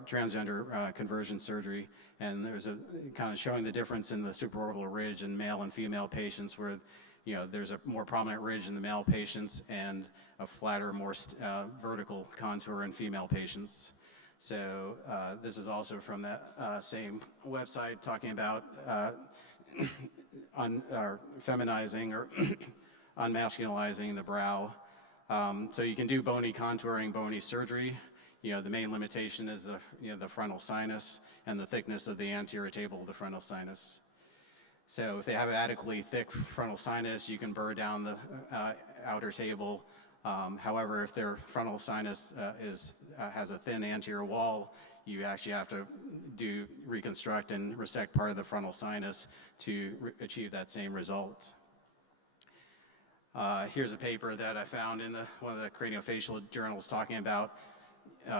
transgender conversion surgery, and there's a kind of showing the difference in the supraorbital ridge in male and female patients where there's a more prominent ridge in the male patients and a flatter, more vertical contour in female patients. So this is also from that same website talking about feminizing or unmasculinizing the brow. So you can do bony contouring, bony surgery. The main limitation is the frontal sinus and the thickness of the anterior table of the frontal sinus. So if they have an adequately thick frontal sinus, you can burr down the outer table. However, if their frontal sinus has a thin anterior wall, you actually have to reconstruct and resect part of the frontal sinus to achieve that same result. Here's a paper that I found in one of the craniofacial journals talking about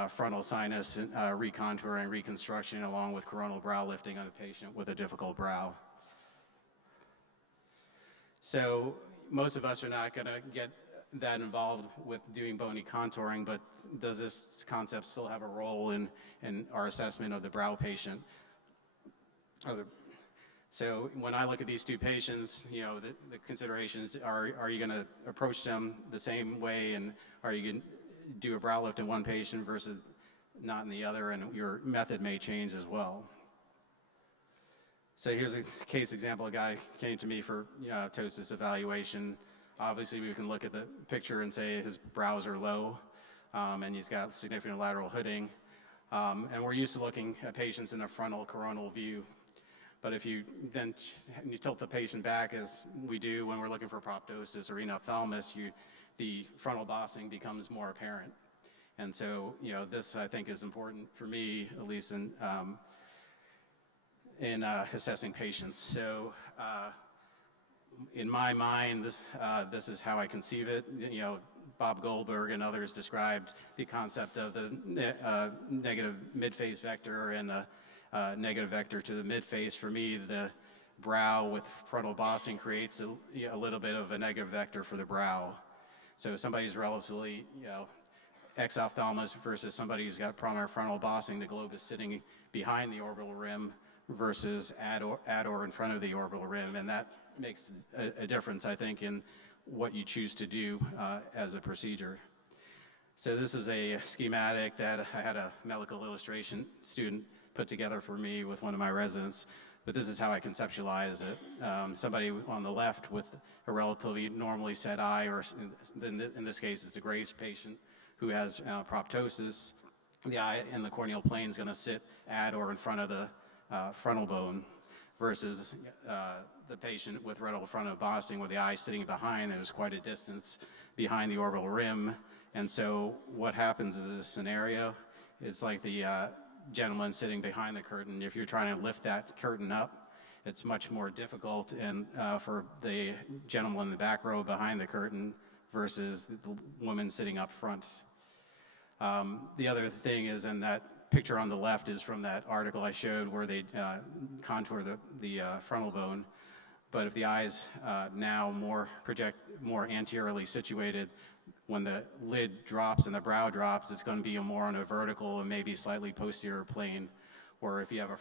frontal sinus recontouring, reconstruction, along with coronal brow lifting on a patient with a difficult brow. So most of us are not going to get that involved with doing bony contouring, but does this concept still have a role in our assessment of the brow patient? So when I look at these two patients, the considerations are you going to approach them the same way, and are you going to do a brow lift in one patient versus not in the other, and your method may change as well. So here's a case example. A guy came to me for ptosis evaluation. Obviously, we can look at the picture and say his brows are low, and he's got significant lateral hooding. And we're used to looking at patients in a frontal coronal view. But if you then you tilt the patient back, as we do when we're looking for proptosis or enophthalmos, the frontal bossing becomes more apparent. And so, this I think is important for me, at least in assessing patients. So, in my mind, this is how I conceive it. Bob Goldberg and others described the concept of the negative midface vector and a negative vector to the midface. For me, the brow with frontal bossing creates a little bit of a negative vector for the brow. So somebody's relatively, exophthalmos versus somebody who's got prominent frontal bossing, the globe is sitting behind the orbital rim versus at or in front of the orbital rim, and that makes a difference, I think, in what you choose to do as a procedure. So this is a schematic that I had a medical illustration student put together for me with one of my residents, but this is how I conceptualize it. Somebody on the left with a relatively normally set eye, or in this case it's a Graves patient who has proptosis. The eye in the corneal plane is going to sit at or in front of the frontal bone, versus the patient with retinal frontal bossing where the eye is sitting behind. There's quite a distance behind the orbital rim. And so what happens in this scenario, it's like the gentleman sitting behind the curtain. If you're trying to lift that curtain up, it's much more difficult and for the gentleman in the back row behind the curtain versus the woman sitting up front. The other thing is, in that picture on the left is from that article I showed where they contour the frontal bone. But if the eye's now more anteriorly situated, when the lid drops and the brow drops, it's going to be more on a vertical and maybe slightly posterior plane. Or if you have a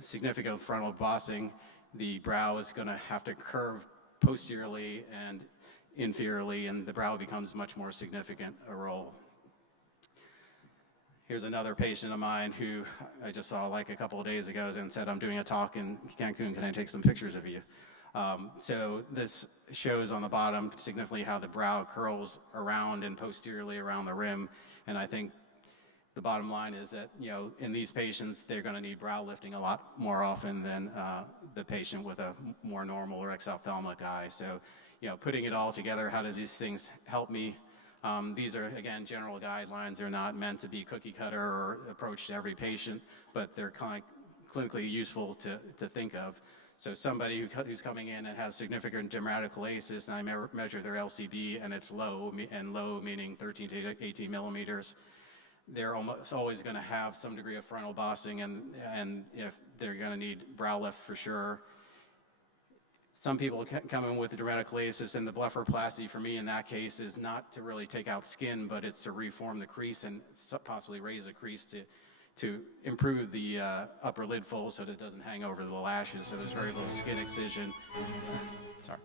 significant frontal bossing, the brow is going to have to curve posteriorly and inferiorly, and the brow becomes much more significant a role. Here's another patient of mine who I just saw like a couple of days ago and said, I'm doing a talk in Cancun, can I take some pictures of you? So this shows on the bottom significantly how the brow curls around and posteriorly around the rim. And I think the bottom line is that, in these patients, they're going to need brow lifting a lot more often than the patient with a more normal or exophthalmic eye. So, putting it all together, how do these things help me? These are, again, general guidelines. They're not meant to be cookie cutter or approach to every patient, but they're kind of clinically useful to think of. So somebody who's coming in and has significant dermatocalasis, and I measure their LCB and it's low, and low meaning 13 to 18 millimeters, they're almost always going to have some degree of frontal bossing, and if they're going to need brow lift for sure. Some people come in with dermatocalasis, and the blepharoplasty for me in that case is not to really take out skin, but it's to reform the crease and possibly raise the crease to improve the upper lid fold so that it doesn't hang over the lashes. So there's very little skin excision. Sorry.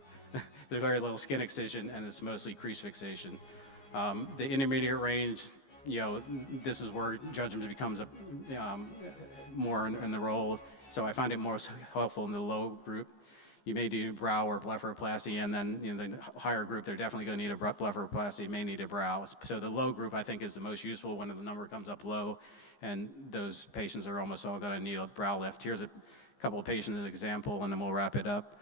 There's very little skin excision, and it's mostly crease fixation. The intermediate range, this is where judgment becomes more in the role. So I find it most helpful in the low group. You may do brow or blepharoplasty, and then in the higher group, they're definitely going to need a blepharoplasty, may need a brow. So the low group, I think, is the most useful when the number comes up low, and those patients are almost all going to need a brow lift. Here's a couple of patients as an example, and then we'll wrap it up.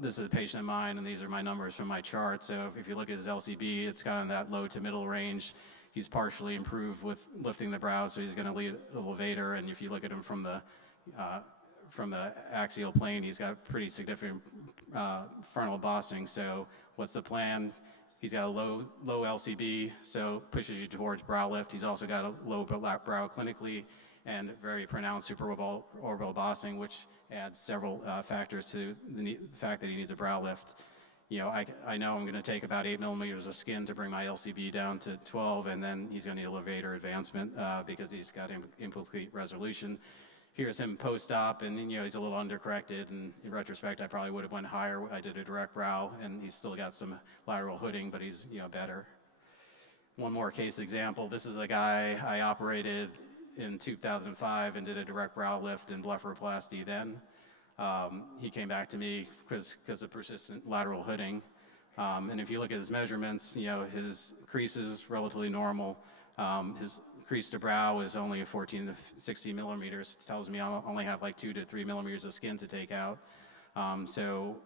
This is a patient of mine, and these are my numbers from my chart. So if you look at his LCB, it's kind of that low to middle range. He's partially improved with lifting the brow, so he's going to lead a levator, and if you look at him from the axial plane, he's got pretty significant frontal bossing. So what's the plan? He's got a low LCB, so pushes you towards brow lift. He's also got a low brow clinically and very pronounced supraorbital bossing, which adds several factors to the fact that he needs a brow lift. I know I'm going to take about 8 millimeters of skin to bring my LCB down to 12, and then he's going to need a levator advancement because he's got incomplete resolution. Here's him post-op, and he's a little undercorrected, and in retrospect, I probably would have went higher. I did a direct brow, and he's still got some lateral hooding, but he's better. One more case example. This is a guy I operated in 2005 and did a direct brow lift and blepharoplasty then. He came back to me because of persistent lateral hooding. And if you look at his measurements, his crease is relatively normal. His crease to brow is only 14 to 16 millimeters. It tells me I only have like 2 to 3 millimeters of skin to take out. So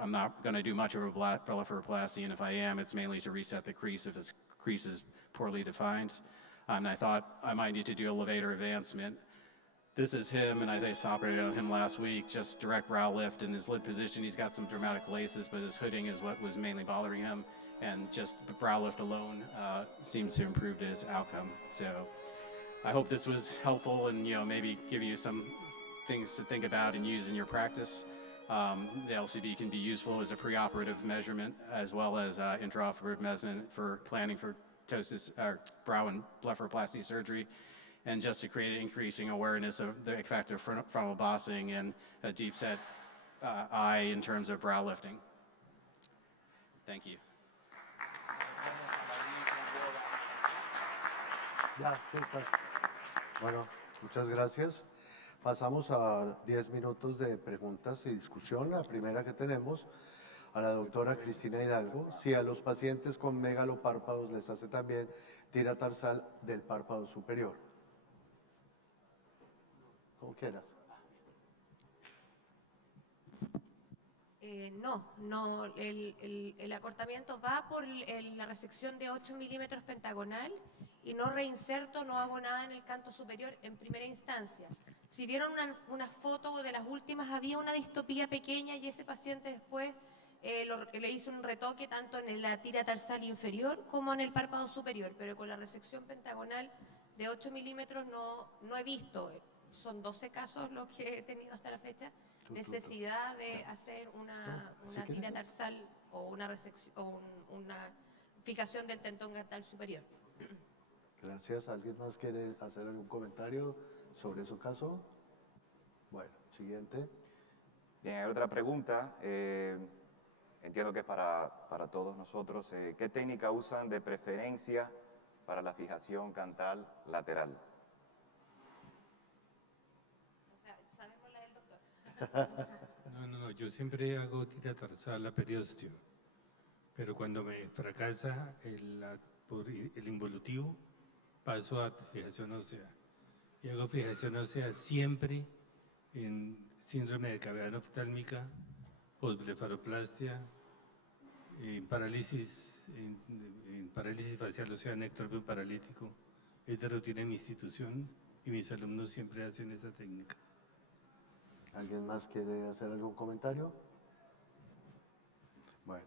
I'm not going to do much of a blepharoplasty, and if I am, it's mainly to reset the crease if his crease is poorly defined. And I thought I might need to do a levator advancement. This is him, and I just operated on him last week, just direct brow lift. In his lid position, he's got some dermatocalasis, but his hooding is what was mainly bothering him. And just the brow lift alone seems to improve his outcome. So I hope this was helpful and maybe give you some things to think about and use in your practice. The LCB can be useful as a preoperative measurement as well as intraoperative measurement for planning for brow and blepharoplasty surgery, and just to create an increasing awareness of the effect of frontal bossing and a deep set eye in terms of brow lifting. Thank you. Ya, súper. Bueno, muchas gracias. Pasamos a 10 minutos de preguntas y discusión. La primera que tenemos a la doctora Cristina Hidalgo. Si a los pacientes con megalopárpados les hace también tira tarsal del párpado superior. Como quieras. No, el acortamiento va por la resección de 8 milímetros pentagonal y no reinserto, no hago nada en el canto superior en primera instancia. Si vieron una foto de las últimas, había una distopía pequeña y ese paciente después le hizo un retoque tanto en la tira tarsal inferior como en el párpado superior, pero con la resección pentagonal de 8 milímetros no he visto. Son 12 casos los que he tenido hasta la fecha. Necesidad de hacer una tira tarsal o una resección o una fijación del tendón granal superior. Gracias. ¿Alguien más quiere hacer algún comentario sobre su caso? Bueno, siguiente. Bien, hay otra pregunta. Entiendo que es para todos nosotros. ¿Qué técnica usan de preferencia para la fijación cantal lateral? O sea, sabemos la del doctor. No, yo siempre hago tira tarsal a periósteo, pero cuando me fracasa por el involutivo, paso a fijación ósea. Y hago fijación ósea siempre en síndrome de cavidad oftálmica, posblefaroplastia, en parálisis facial, o sea, nectropio paralítico. Es de rutina en mi institución y mis alumnos siempre hacen esa técnica. ¿Alguien más quiere hacer algún comentario? Bueno,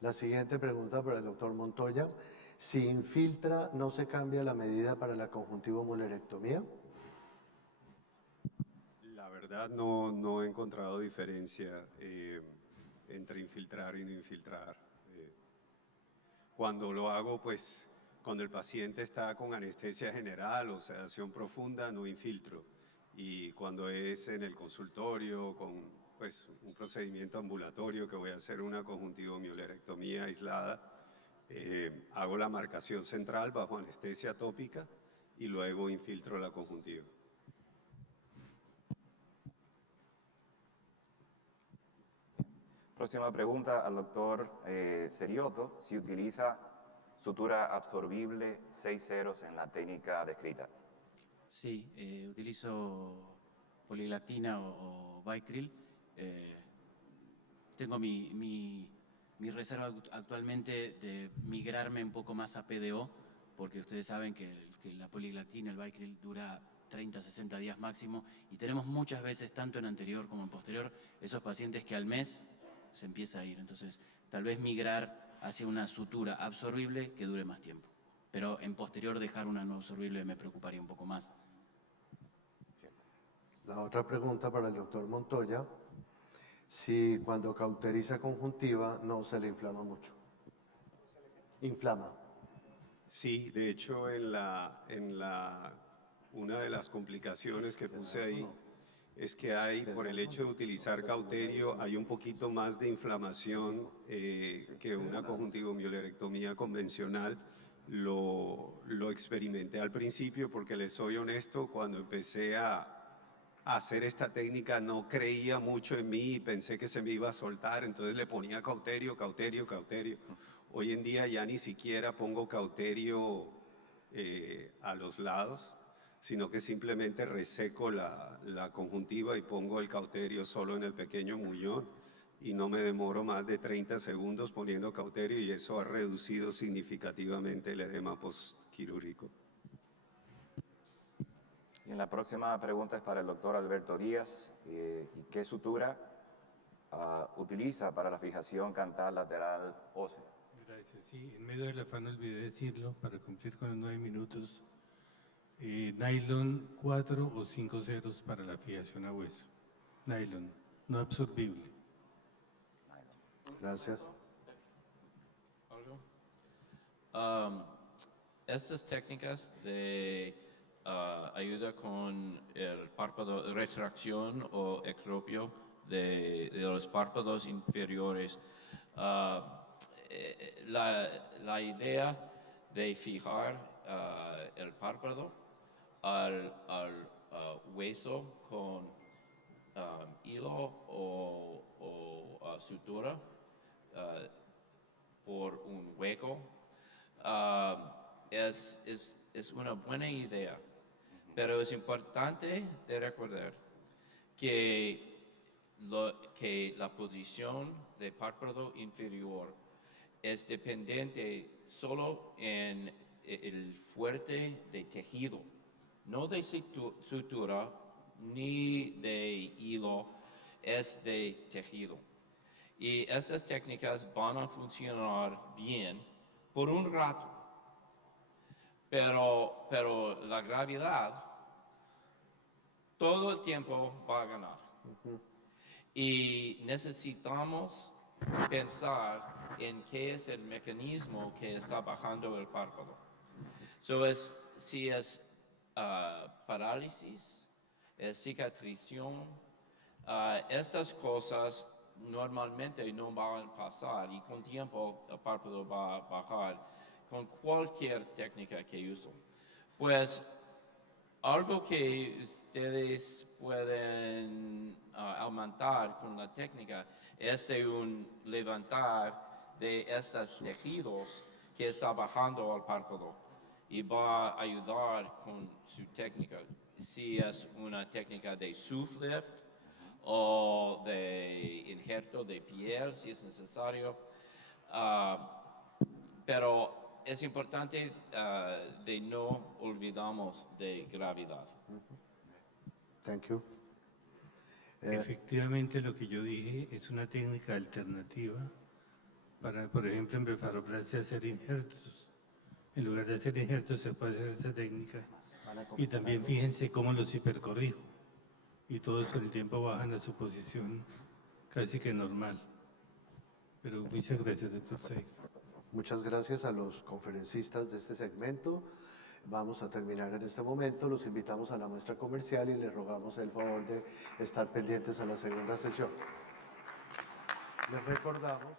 la siguiente pregunta para el doctor Montoya. Si infiltra, ¿no se cambia la medida para la conjuntivomulerectomía? La verdad no he encontrado diferencia entre infiltrar y no infiltrar. Cuando lo hago, pues, cuando el paciente está con anestesia general o sedación profunda, no infiltro. Y cuando es en el consultorio, con pues, un procedimiento ambulatorio que voy a hacer una conjuntivomulerectomía aislada, hago la marcación central bajo anestesia tópica y luego infiltro la conjuntiva. Próxima pregunta al doctor Seriotto. Si utiliza sutura absorbible 6 ceros en la técnica descrita. Sí, utilizo polilatina o Vicryl. Tengo mi reserva actualmente de migrarme un poco más a PDO, porque ustedes saben que la polilatina, el Vicryl, dura 30, 60 días máximo, y tenemos muchas veces, tanto en anterior como en posterior, esos pacientes que al mes se empieza a ir. Entonces, tal vez migrar hacia una sutura absorbible que dure más tiempo. Pero en posterior dejar una no absorbible me preocuparía un poco más. La otra pregunta para el doctor Montoya. Si cuando cauteriza conjuntiva no se le inflama mucho. Inflama. Sí, de hecho una de las complicaciones que puse ahí es que por el hecho de utilizar cauterio, hay un poquito más de inflamación que una conjuntivomulerectomía convencional. Lo experimenté al principio porque, les soy honesto, cuando empecé a hacer esta técnica no creía mucho en mí y pensé que se me iba a soltar, entonces le ponía cauterio. Hoy en día ya ni siquiera pongo cauterio a los lados, sino que simplemente reseco la conjuntiva y pongo el cauterio solo en el pequeño muñón, y no me demoro más de 30 segundos poniendo cauterio, y eso ha reducido significativamente el edema postquirúrgico. Y la próxima pregunta es para el doctor Alberto Díaz. ¿Qué sutura utiliza para la fijación cantal lateral ósea? Gracias. Sí, en medio del afán olvidé decirlo para cumplir con los 9 minutos. Nylon 4 o 5 ceros para la fijación a hueso. Nylon, no absorbible. Gracias. Estas técnicas de ayuda con el párpado, retracción o ectropio de los párpados inferiores. La idea de fijar el párpado al hueso con hilo o sutura por un hueco es una buena idea, pero es importante de recordar que que la posición del párpado inferior es dependiente solo en el fuerte de tejido, no de sutura ni de hilo, es de tejido. Y estas técnicas van a funcionar bien por un rato, pero la gravedad todo el tiempo va a ganar. Y necesitamos pensar en qué es el mecanismo que está bajando el párpado. Si es parálisis, es cicatrización, estas cosas normalmente no van a pasar y con tiempo el párpado va a bajar con cualquier técnica que uso. Pues algo que ustedes pueden aumentar con la técnica es de un levantar de estos tejidos que está bajando al párpado y va a ayudar con su técnica. Si es una técnica de soft lift o de injerto de piel, si es necesario, pero es importante de no olvidamos de gravedad. Thank you. Efectivamente, lo que yo dije es una técnica alternativa para, por ejemplo, en blefaroplastia hacer injertos. En lugar de hacer injertos se puede hacer esa técnica. Y también fíjense cómo los hipercorrijo. Y todos con el tiempo bajan a su posición casi que normal. Pero muchas gracias, doctor Saif. Muchas gracias a los conferencistas de este segmento. Vamos a terminar en este momento. Los invitamos a la muestra comercial y les rogamos el favor de estar pendientes a la segunda sesión. Les recordamos